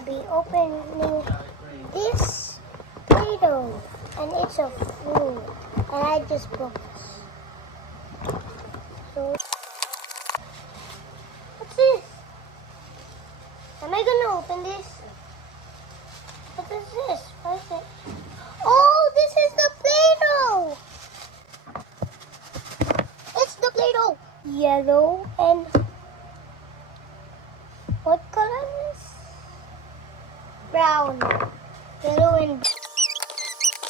gonna be opening this Play-Doh, and it's a fruit, and I just broke this. So, what's this? Am I gonna open this? What is this? What is it? Oh, this is the Play-Doh! It's the Play-Doh! Yellow and what color is this? Brown. Yellow and brown.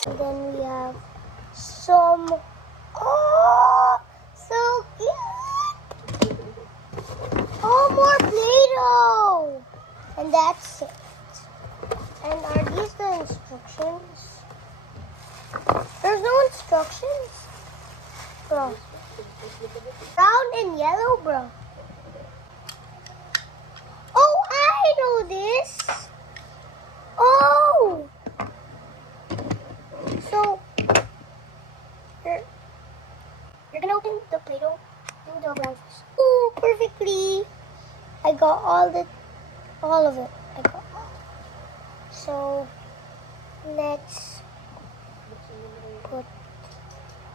And then we have some. Oh, so cute! Oh, more Play-Doh! And that's it. And are these the instructions? There's no instructions? Bro. Brown and yellow, bro. Oh, I know this. Oh. So, you're gonna open the Play-Doh and the brown first. Oh, perfectly. I got all of it. I got all. So, let's put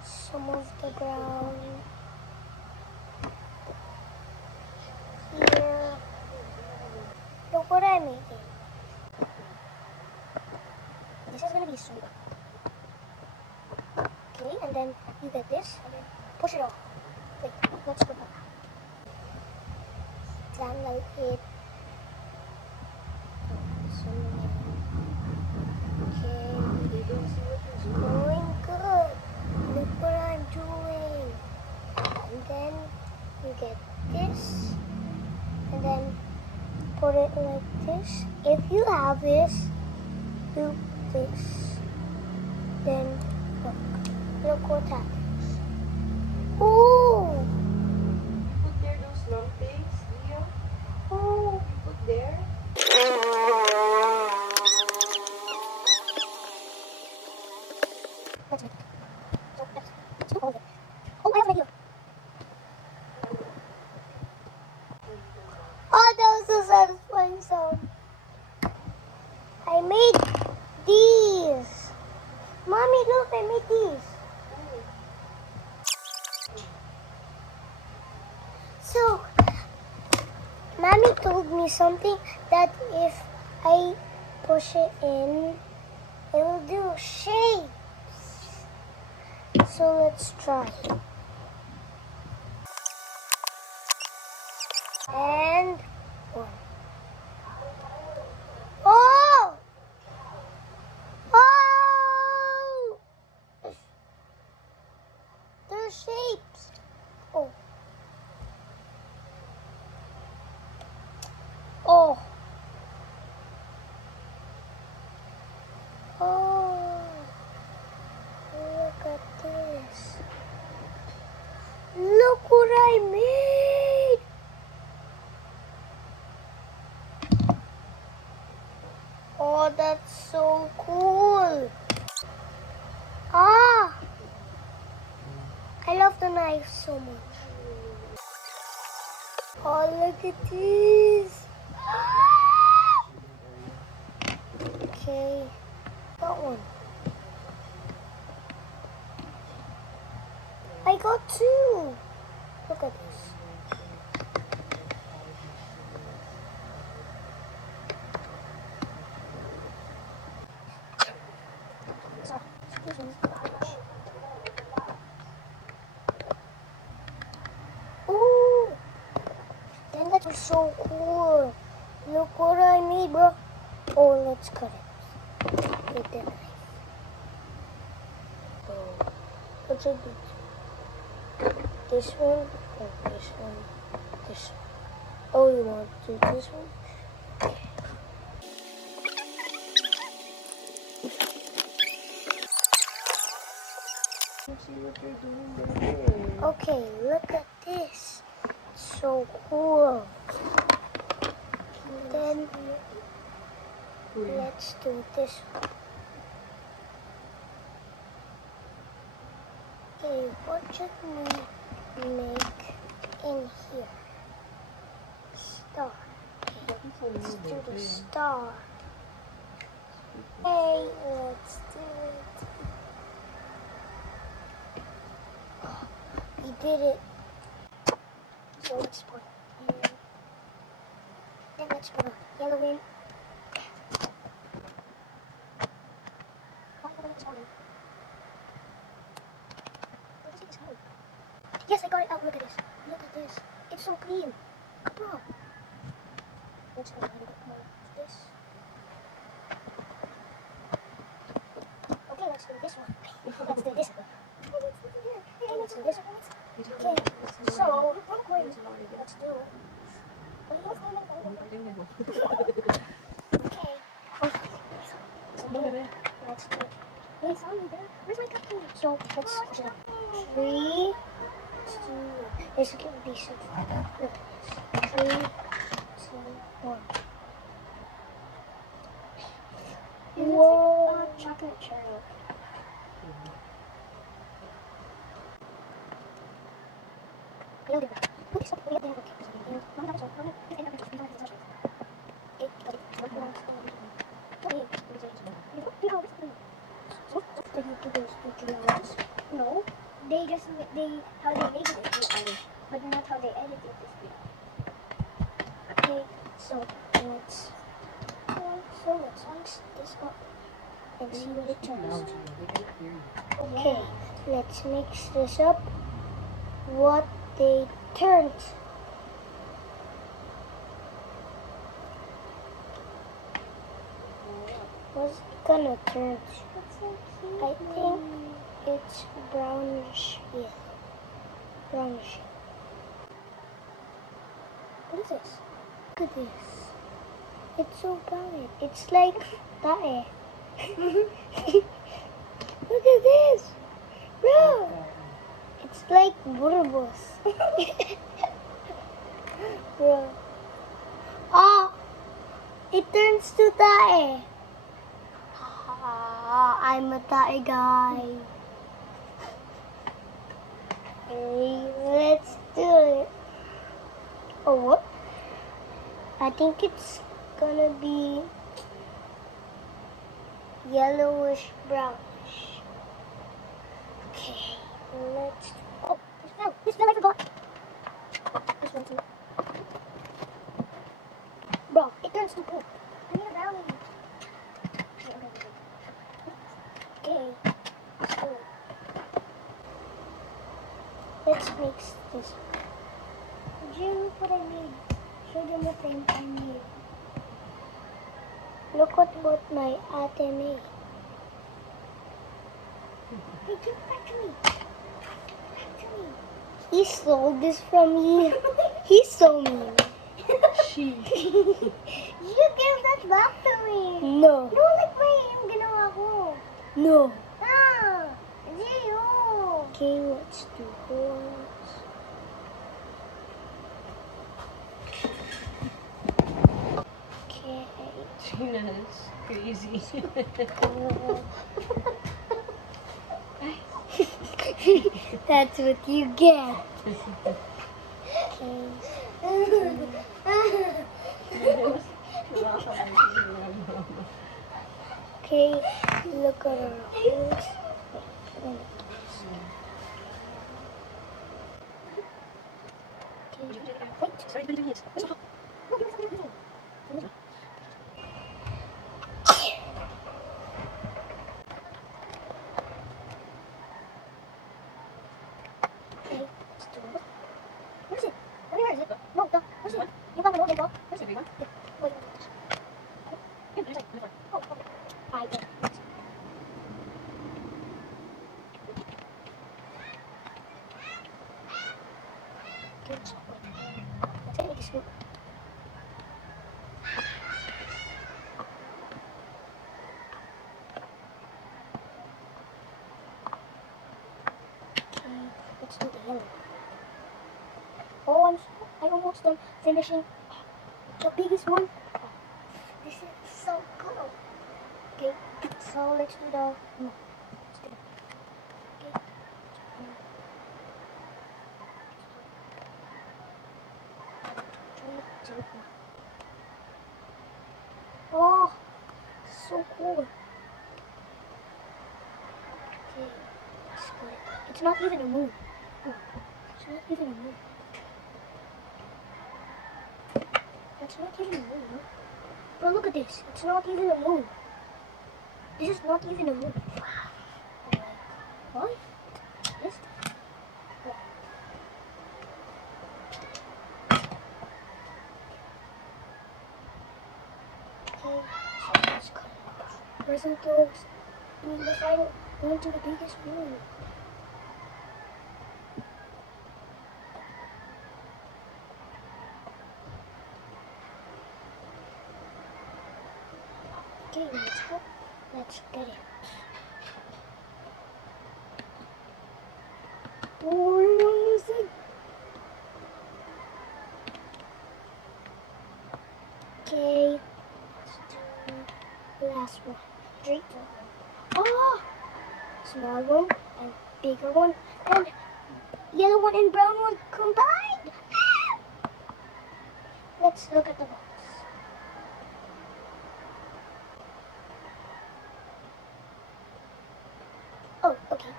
some of the brown here. Look what I'm making. This is gonna be soup. Okay, and then you get this, and then push it off. Wait, let's put that. Channel it. Okay, it's going good. Look what I'm doing. And then you get this, and then put it like this. If you have this, do this. Then look what happens. Oh! Put there those long things, Leo. Oh! You put there. Let's make it. So let's do all of it. Oh, I have an idea. Oh, that was a satisfying sound. I made these. Mommy, look, I made these. So, Mommy told me something that if I push it in, it will do shapes. So let's try. And one. Oh! Oh! They're shapes. Oh. Oh. Oh. Look at this. Look what I made. Oh, that's so cool. Ah. I love the knife so much. Oh, look at this. Okay, got one. I got two. Look at this. Sorry, excuse me. Ooh, then that was so cool. Look what I made, bro. Oh, let's cut it with the knife. Oh, what's it? This one, or this one, this one. Oh, you want to do this one? Okay. See what you're doing there. Okay, look at this. It's so cool. Then let's do this one. Okay, what should we make in here? Star. Okay. Let's do the star. Hey, let's do it. We did it. So let's put in. Then let's put a yellow in. Why am I this morning? What is this hole? Yes, I got it out. Look at this. Look at this. It's so clean. Come on. Let's add a little bit more to this. Okay, let's do this one. Let's do this one. Okay, let's do this one. Okay, so let's do. Okay. Okay, let's do. Wait, where's my cupcake? So let's push it up. 3, 2. This is gonna be so fun. Look at this. 3, 2, 1. Whoa! Chocolate churro. We'll do that. Look at something. We have no, they just how they made it 3 hours, but not how they edited this video. Okay, so let's mix this up and see what it turns. Okay, let's mix this up. What they turned. What's it gonna turn? I think it's brownish. Yeah, brownish. What is this? Look at this. It's so brown. It's like that. Look at this, bro. It's like Burbos. Bro. Oh, it turns to tae. I'm a tae guy. Okay, let's do it. Oh, what? I think it's gonna be yellowish brownish. Okay, let's. Oh, this fell, I forgot. This one too. Bro, it turns to poop. I need a brownie. Okay, let's do it. Let's mix this. Did you look what I made? Show them what I made. Look what my ate made. Hey, give it back to me. Back to me. He stole this from me. He's so mean. She. You give that back to me. No. No, like yung ginawa ko. No. Ah, Gio. Okay, let's do horns. Okay. Gina's crazy. That's what you get. Okay, look at her face. Where is it? Where is it? No, where's it? You found the road, Where's it? Wait. Oh, okay. I did. Let's make a scoop. Okay, let's do the yellow. Oh, I almost done finishing the biggest one. This is so cool. Okay, so let's do the. No, let's do it. Okay. Oh, so cool. Okay, let's put it. It's not even a moon. Oh, it's not even a moon. That's not even a moon, no? Bro, look at this. It's not even a moon. This is not even a moon. Wow. I'm like, what? This? Yeah. Okay, so let's cut it off. Present those. The final, going to the biggest moon. Okay, let's go. Let's get it. Where is it? Okay, let's do the last one. Three, two, one. Oh! Small one and bigger one and yellow one and brown one combined. Ah! Let's look at the box. Oh, okay.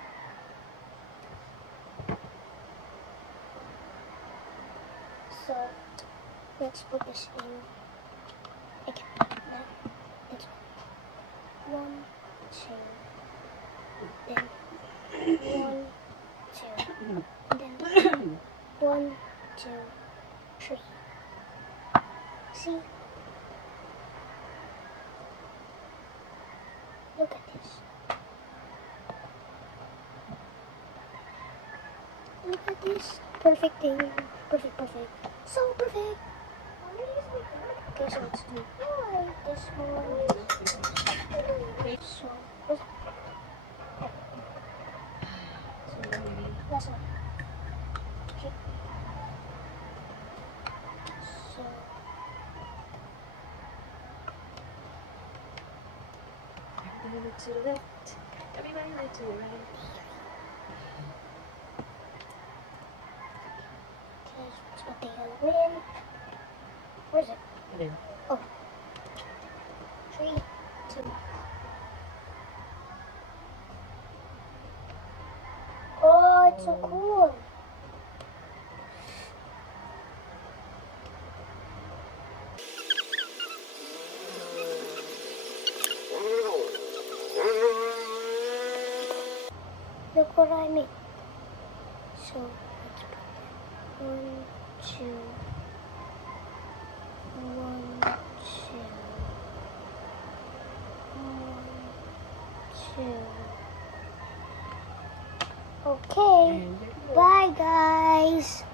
So let's put this in again. Now let's go. 1, 2, then 1, 2, then 1, 2, 3. See? Look at this. Look at this. Perfect thing. Perfect, perfect. So perfect. Okay, so let's do this one. So, last one. Okay. So, Everybody look to the left. Everybody look to the right. okay, let's put the yellow in. Where is it? There. Oh. 3, 2. Oh, it's so cool. Look what I made. So let's put that. 1, 2, 1, 2, 1, 2. Okay. And there you go. Bye, guys.